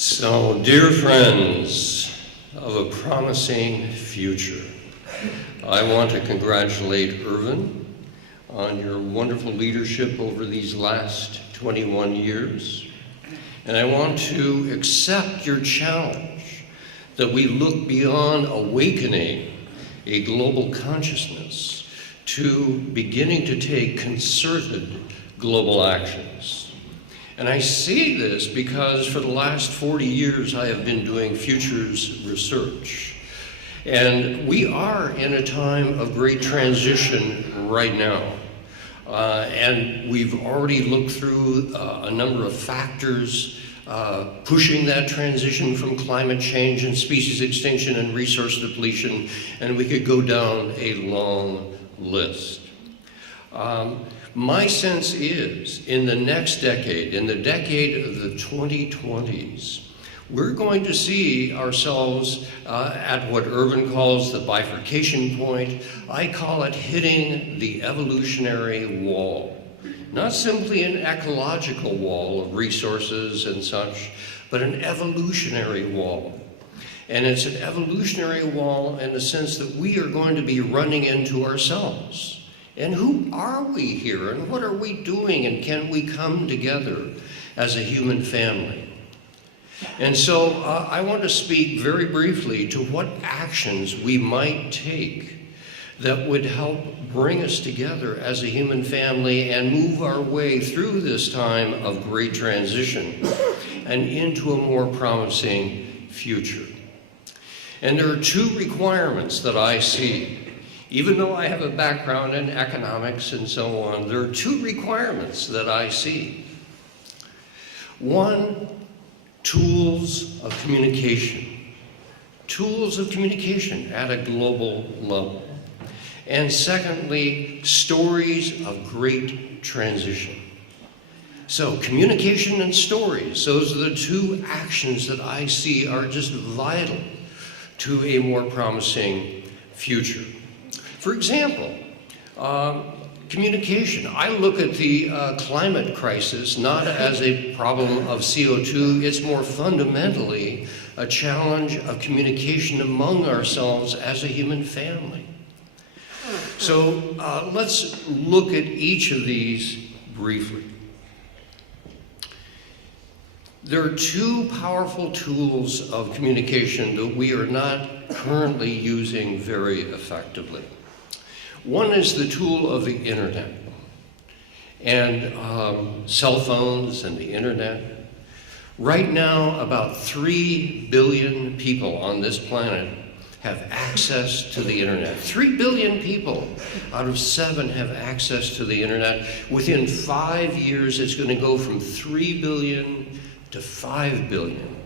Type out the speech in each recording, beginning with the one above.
So, dear friends of a promising future, I want to congratulate Irvin on your wonderful leadership over these last 21 years. And I want to accept your challenge that we look beyond awakening a global consciousness to beginning to take concerted global actions. And I say this because for the last 40 years I have been doing futures research. And we are in a time of great transition right now. And we've already looked through a number of factors pushing that transition from climate change and species extinction and resource depletion, and we could go down a long list. My sense is, in the next decade, in the decade of the 2020s, we're going to see ourselves at what Irvin calls the bifurcation point. I call it hitting the evolutionary wall. Not simply an ecological wall of resources and such, but an evolutionary wall. And it's an evolutionary wall in the sense that we are going to be running into ourselves. And who are we here, and what are we doing, and can we come together as a human family? And so I want to speak very briefly to what actions we might take that would help bring us together as a human family and move our way through this time of great transition and into a more promising future. And there are two requirements that I see. Even though I have a background in economics and so on, there are two requirements that I see. One, tools of communication. Tools of communication at a global level. And secondly, stories of great transition. So communication and stories, those are the two actions that I see are just vital to a more promising future. For example, communication. I look at the climate crisis not as a problem of CO2, it's more fundamentally a challenge of communication among ourselves as a human family. So let's look at each of these briefly. There are two powerful tools of communication that we are not currently using very effectively. One is the tool of the internet and cell phones and the internet. Right now, about 3 billion people on this planet have access to the internet. 3 billion people out of 7 have access to the internet. Within 5 years, it's going to go from 3 billion to 5 billion.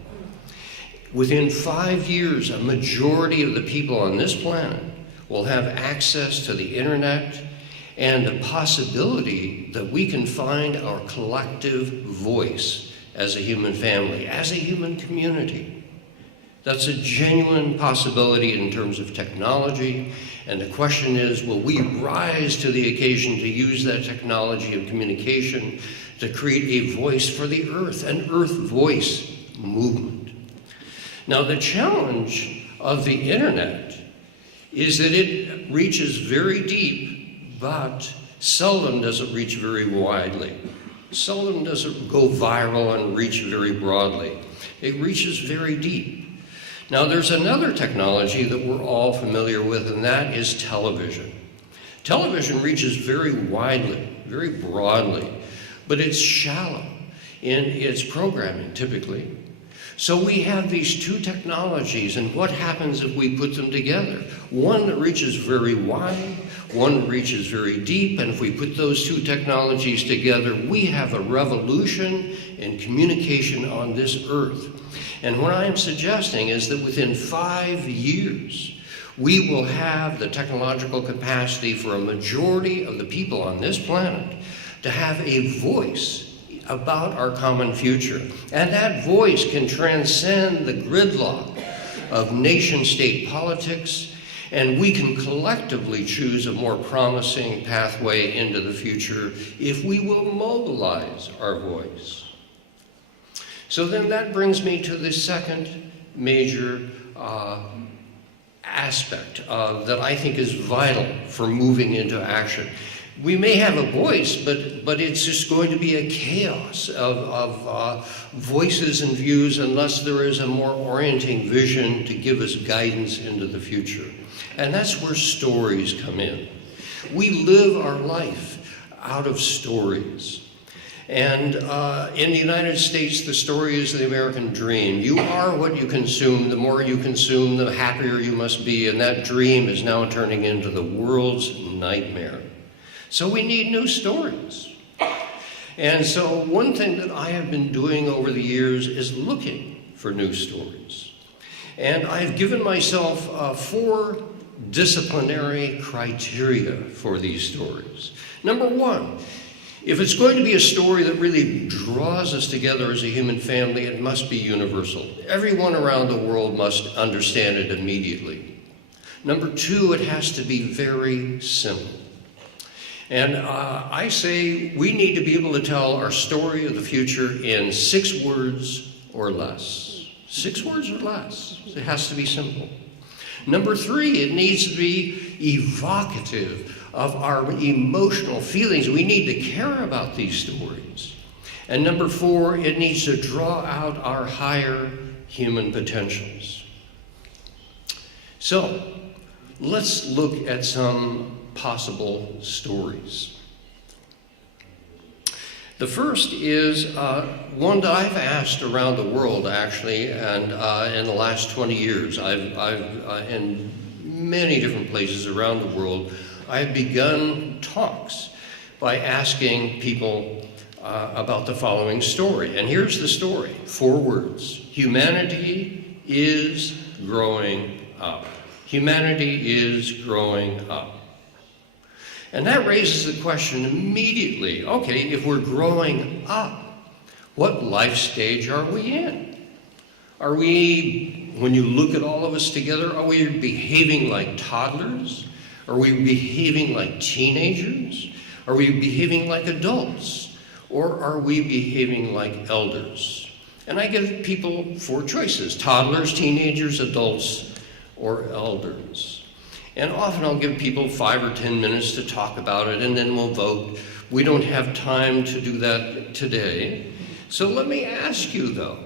Within 5 years, a majority of the people on this planet will have access to the internet and the possibility that we can find our collective voice as a human family, as a human community. That's a genuine possibility in terms of technology, and the question is, will we rise to the occasion to use that technology of communication to create a voice for the earth, an earth voice movement? Now, the challenge of the internet is that it reaches very deep, but seldom does it reach very widely. Seldom does it go viral and reach very broadly. It reaches very deep. Now, there's another technology that we're all familiar with, and that is television. Television reaches very widely, very broadly, but it's shallow in its programming, typically. So we have these two technologies, and what happens if we put them together? One that reaches very wide, one that reaches very deep, and if we put those two technologies together, we have a revolution in communication on this earth. And what I am suggesting is that within 5 years, we will have the technological capacity for a majority of the people on this planet to have a voice about our common future. And that voice can transcend the gridlock of nation-state politics, and we can collectively choose a more promising pathway into the future if we will mobilize our voice. So then that brings me to the second major aspect that I think is vital for moving into action. We may have a voice, but it's just going to be a chaos of voices and views unless there is a more orienting vision to give us guidance into the future. And that's where stories come in. We live our life out of stories. And in the United States, the story is the American dream. You are what you consume. The more you consume, the happier you must be. And that dream is now turning into the world's nightmare. So we need new stories. And so one thing that I have been doing over the years is looking for new stories. And I've given myself 4 disciplinary criteria for these stories. Number 1, if it's going to be a story that really draws us together as a human family, it must be universal. Everyone around the world must understand it immediately. Number 2, it has to be very simple. And I say we need to be able to tell our story of the future in 6 words or less. 6 words or less. It has to be simple. Number 3, it needs to be evocative of our emotional feelings. We need to care about these stories. And number 4, it needs to draw out our higher human potentials. So, let's look at some possible stories. The first is one that I've asked around the world, actually, and in the last 20 years, I've in many different places around the world, I've begun talks by asking people about the following story. And here's the story, 4 words. Humanity is growing up. Humanity is growing up. And that raises the question immediately, okay, if we're growing up, what life stage are we in? Are we, when you look at all of us together, are we behaving like toddlers? Are we behaving like teenagers? Are we behaving like adults? Or are we behaving like elders? And I give people 4 choices: toddlers, teenagers, adults, or elders. And often I'll give people 5 or 10 minutes to talk about it, and then we'll vote. We don't have time to do that today. So let me ask you, though,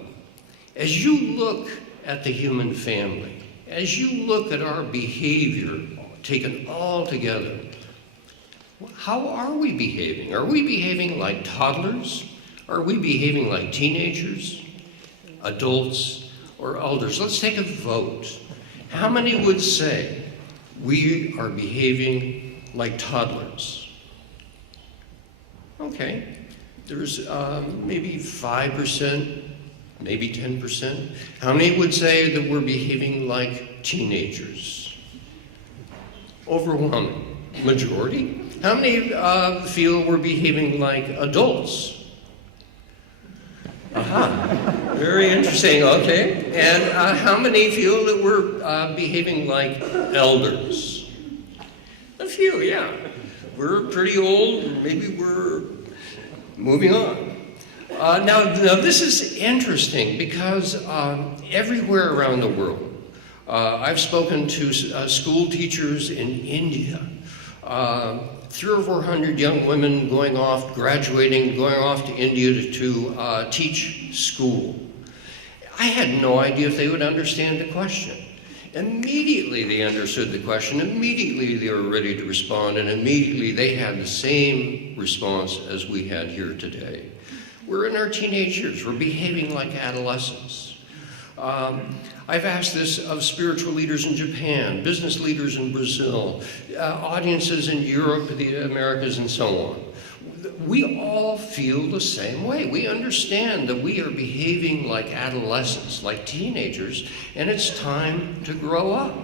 as you look at the human family, as you look at our behavior taken all together, how are we behaving? Are we behaving like toddlers? Are we behaving like teenagers, adults, or elders? Let's take a vote. How many would say we are behaving like toddlers? Okay, there's maybe 5%, maybe 10%. How many would say that we're behaving like teenagers? Overwhelming majority. How many feel we're behaving like adults? Aha, very interesting, okay. And how many feel that we're behaving like elders? A few, yeah. We're pretty old, maybe we're moving on. Now this is interesting because everywhere around the world, I've spoken to school teachers in India, 300 or 400 young women graduating, going off to India to teach school. I had no idea if they would understand the question. Immediately they understood the question, immediately they were ready to respond, and immediately they had the same response as we had here today. We're in our teenage years, we're behaving like adolescents. I've asked this of spiritual leaders in Japan, business leaders in Brazil, audiences in Europe, the Americas, and so on. We all feel the same way. We understand that we are behaving like adolescents, like teenagers, and it's time to grow up.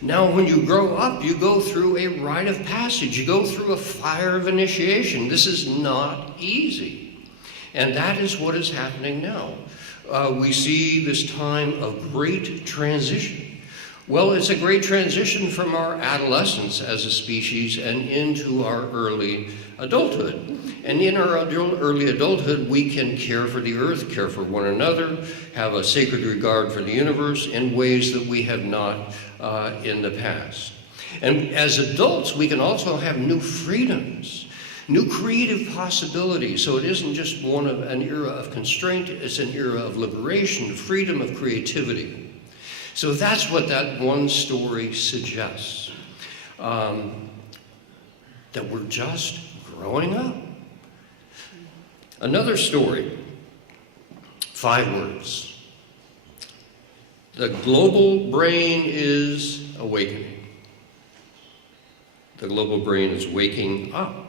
Now, when you grow up, you go through a rite of passage. You go through a fire of initiation. This is not easy. And that is what is happening now. We see this time of great transition Well, it's a great transition from our adolescence as a species and into our early adulthood. And in our early adulthood, we can care for the earth, care for one another, have a sacred regard for the universe in ways that we have not in the past. And as adults, we can also have new freedoms, new creative possibilities. So it isn't just an era of constraint, it's an era of liberation, freedom, of creativity. So that's what that one story suggests, that we're just growing up. Another story, 5 words. The global brain is awakening. The global brain is waking up.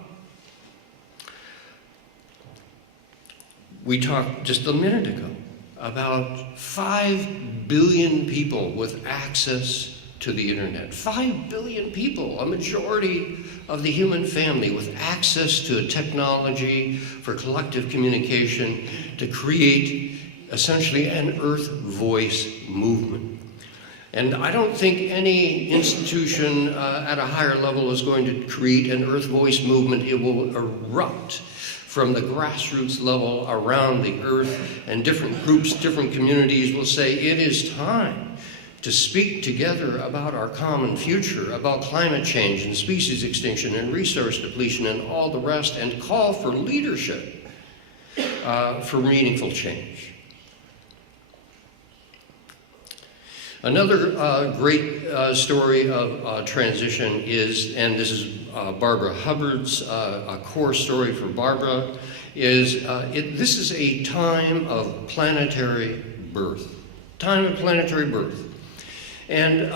We talked just a minute ago about 5 billion people with access to the internet. 5 billion people, a majority of the human family with access to a technology for collective communication to create essentially an Earth Voice movement. And I don't think any institution at a higher level is going to create an Earth Voice movement. It will erupt from the grassroots level around the earth, and different groups, different communities will say it is time to speak together about our common future, about climate change and species extinction and resource depletion and all the rest, and call for leadership for meaningful change. Another great story of transition is, and this is Barbara Hubbard's a core story for Barbara, is this is a time of planetary birth. Time of planetary birth. And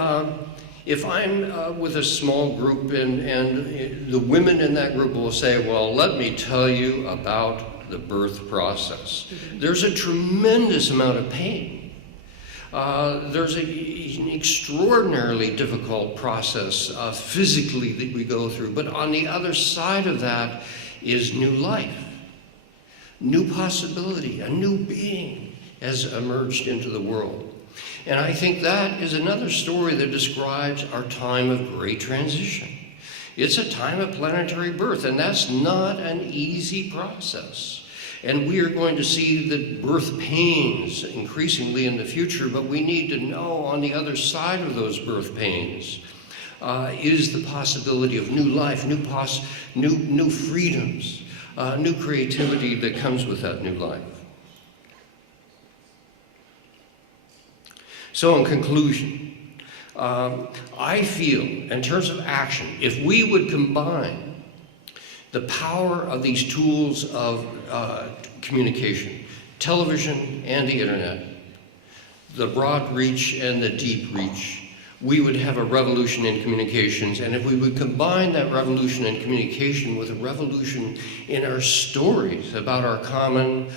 if I'm with a small group and the women in that group will say, well, let me tell you about the birth process. There's a tremendous amount of pain. There's an extraordinarily difficult process physically that we go through, but on the other side of that is new life, new possibility, a new being has emerged into the world. And I think that is another story that describes our time of great transition. It's a time of planetary birth, and that's not an easy process. And we are going to see the birth pains increasingly in the future, but we need to know on the other side of those birth pains is the possibility of new life, new freedoms, new creativity that comes with that new life. So in conclusion, I feel in terms of action, if we would combine the power of these tools of communication, television and the internet, the broad reach and the deep reach, we would have a revolution in communications. And if we would combine that revolution in communication with a revolution in our stories about our common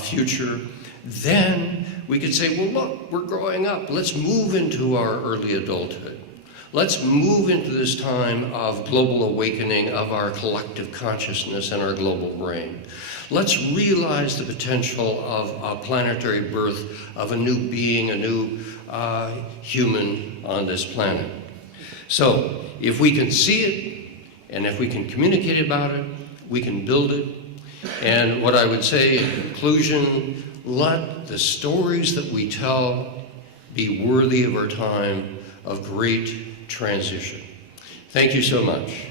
future, then we could say, well, look, we're growing up. Let's move into our early adulthood. Let's move into this time of global awakening of our collective consciousness and our global brain. Let's realize the potential of a planetary birth of a new being, a new human on this planet. So if we can see it, and if we can communicate about it, we can build it. And what I would say in conclusion, let the stories that we tell be worthy of our time of great transition. Thank you so much.